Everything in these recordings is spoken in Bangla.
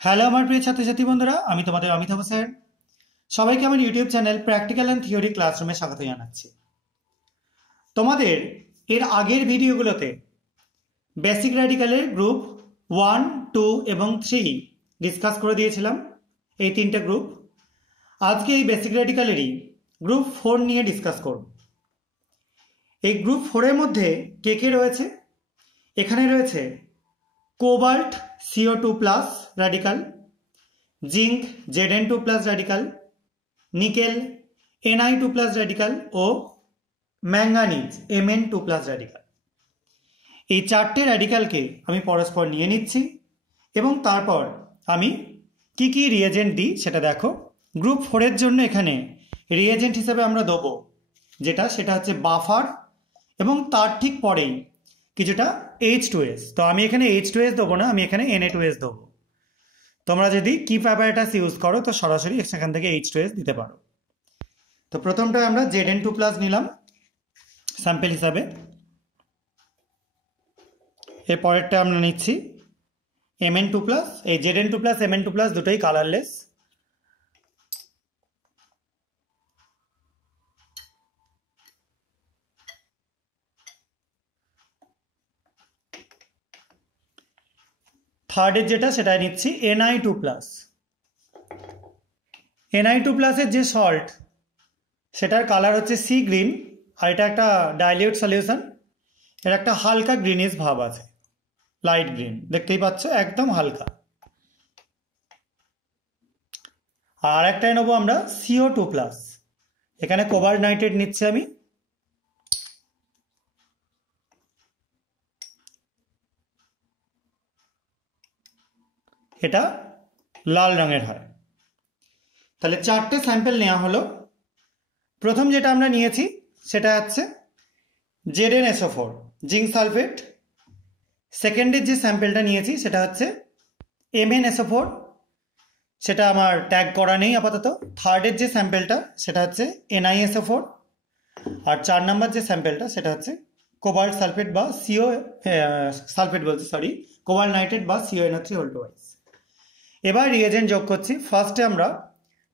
হ্যালো আমার প্রিয় ছাত্রছাত্রী বন্ধুরা, আমি তোমাদের অমিতাভ স্যার। সবাইকে আমার YouTube channel practical and theory ক্লাসরুমে স্বাগত জানাচ্ছি। তোমাদের এর আগের ভিডিওগুলোতে বেসিক র্যাডিক্যালের গ্রুপ 1, 2 এবং 3 ডিসকাস করে দিয়েছিলাম, এই তিনটে গ্রুপ। আজকে এই বেসিক র্যাডিক্যালেরই গ্রুপ 4 নিয়ে ডিসকাস করব। এই গ্রুপ 4-এর মধ্যে কে কে রয়েছে? এখানে রয়েছে cobalt CO2 plus radical, zinc Zn2 plus radical, nickel Ni2 plus radical ও ম্যাঙ্গানিজ Mn2 প্লাস র্যাডিক্যাল। এই চারটে র্যাডিক্যালকে আমি পরস্পর নিয়ে নিচ্ছি এবং তারপর আমি কি কি রিয়েজেন্ট দিই সেটা দেখো। গ্রুপ 4-এর জন্য এখানে রিয়েজেন্ট হিসেবে আমরা দেবো সেটা হচ্ছে বাফার এবং তার ঠিক পরেই কিছুটা H2S। তো আমি এখানে H2S দেবো না, আমি এখানে Na2S দেবো। তোমরা যদি কিপ অ্যাপারেটাস ইউজ করো তো সরাসরি সেখান থেকে H2S দিতে পারো। তো প্রথমটা আমরা Zn2 প্লাস নিলাম স্যাম্পেল হিসাবে, এর পরেরটা আমরা নিচ্ছি Mn2 প্লাস। এই Zn2 প্লাস Mn2 প্লাস দুটোই কালারলেস। থার্ডের যেটা সেটাই নিচ্ছি Ni2 প্লাস। Ni2 প্লাসের যে সল্ট সেটার কালার হচ্ছে সি গ্রিন, আর এটা একটা ডাইলিউট সলিউশন। এর একটা হালকা গ্রিনিশ ভাব আছে, লাইট গ্রিন, দেখতেই পাচ্ছ একদম হালকা। আর একটাই নেবো আমরা CO2 প্লাস। এখানে কোবাল্ট নাইট্রেট নিচ্ছি আমি। এটা লাল রঙের হয়। তাহলে চারটে স্যাম্পেল নেওয়া হলো। প্রথম যেটা আমরা নিয়েছি সেটা হচ্ছে ZnSO4 জিঙ্ক সালফেট। সেকেন্ডের যে স্যাম্পেলটা নিয়েছি সেটা হচ্ছে MnSO4, সেটা আমার ট্যাগ করা নেই আপাতত। থার্ডের যে স্যাম্পেলটা সেটা হচ্ছে NiSO4, আর 4 নম্বর যে স্যাম্পেলটা সেটা হচ্ছে কোবাল্ট সালফেট বা কোবাল্ট নাইট্রেট বা CONO3 2। এবার রিয়েজেন্ট যোগ করছি। ফার্স্টে আমরা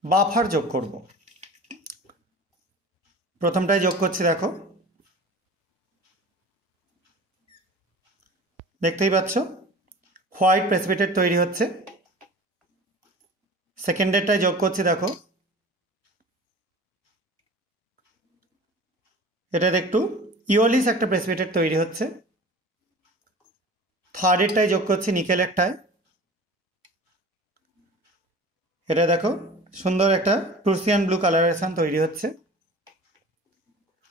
বাফার যোগ করব। প্রথমটাই যোগ করছি, দেখো দেখতেই পাচ্ছ হোয়াইট প্রেসিপিটেট তৈরি হচ্ছে। সেকেন্ডেরটাই যোগ করছি, দেখো এটার একটু ইওলিস একটা প্রেসিপিটেট তৈরি হচ্ছে। থার্ডেরটাই যোগ করছি নিকেলেরটায়, এটা দেখো সুন্দর একটা প্রুসিয়ান ব্লু কালারেশন তৈরি হচ্ছে।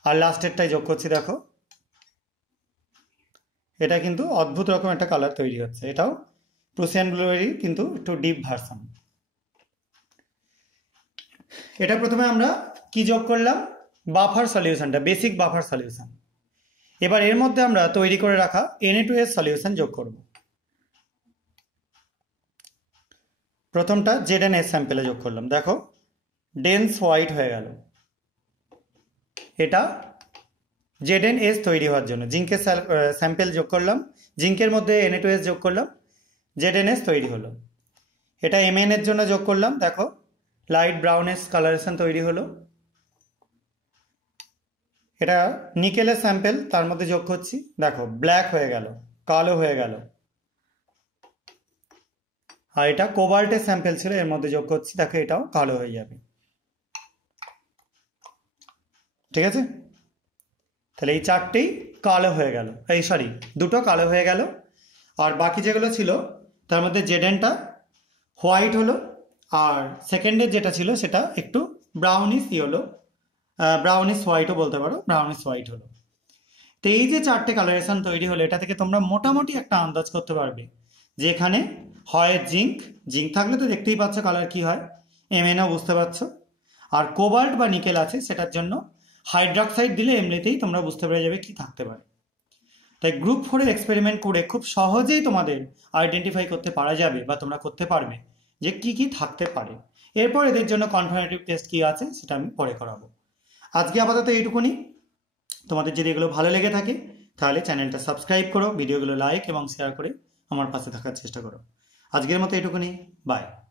আর লাস্টেরটাই যোগ করছি, দেখো এটা কিন্তু অদ্ভুত রকম একটা কালার তৈরি হচ্ছে। এটাও প্রুসিয়ান ব্লুয়েরই কিন্তু একটু ডিপ ভার্সন। এটা প্রথমে আমরা কি যোগ করলাম? বাফার সলিউশনটা, বেসিক বাফার সলিউশন। এবার এর মধ্যে আমরা তৈরি করে রাখা Na2S সলিউশন যোগ করব। প্রথমটা Zns স্যাম্পেলে যোগ করলাম, দেখো ডেন্স হোয়াইট হয়ে গেল। এটা Zns তৈরি হওয়ার জন্য জিঙ্কের স্যাম্পেল যোগ করলাম, জিঙ্কের মধ্যে Na2S যোগ করলাম, Zns তৈরি হলো। এটা Mn এর জন্য যোগ করলাম, দেখো লাইট ব্রাউনিশ কালারেশন তৈরি হলো। এটা নিকেলের স্যাম্পেল, তার মধ্যে যোগ করছি, দেখো ব্ল্যাক হয়ে গেল, কালো হয়ে গেল। আর এটা কোবাল্টের স্যাম্পেল ছিল, এর মধ্যে যোগ করছি, দেখো এটাও কালো হয়ে যাবে। ঠিক আছে, তাহলে এই চারটেই কালো হয়ে গেল, দুটো কালো হয়ে গেল। আর বাকি যেগুলো ছিল তার মধ্যে Znটা হোয়াইট হলো, আর সেকেন্ডের যেটা ছিল সেটা একটু ব্রাউনিশ হলো, ব্রাউনিশ হোয়াইটও বলতে পারো, ব্রাউনিশ হোয়াইট হলো। তো এই যে চারটে কালারেশন তৈরি হলো, এটা থেকে তোমরা মোটামুটি একটা আন্দাজ করতে পারবে যে এখানে হয় জিঙ্ক থাকলে তো দেখতেই পাচ্ছ কালার কি হয়, Mnও বুঝতে পারছো। আর কোবাল্ট বা নিকেল আছে, সেটার জন্য হাইড্রক্সাইড দিলে এমনিতেই তোমরা বুঝতে পেরে যাবে কি থাকতে পারে। তাই গ্রুপ 4-এর এক্সপেরিমেন্ট করে খুব সহজেই তোমাদের আইডেন্টিফাই করতে পারা যাবে বা তোমরা করতে পারবে যে কি কি থাকতে পারে। এরপর এদের জন্য কনফার্মেটিভ টেস্ট কি আছে সেটা আমি পরে করাবো। আজকে আপাতত এইটুকুনি। তোমাদের যদি এগুলো ভালো লেগে থাকে তাহলে চ্যানেলটা সাবস্ক্রাইব করো, ভিডিওগুলো লাইক এবং শেয়ার করে আমার পাশে থাকার চেষ্টা করো। আজকের মতো এইটুকুনি। বাই।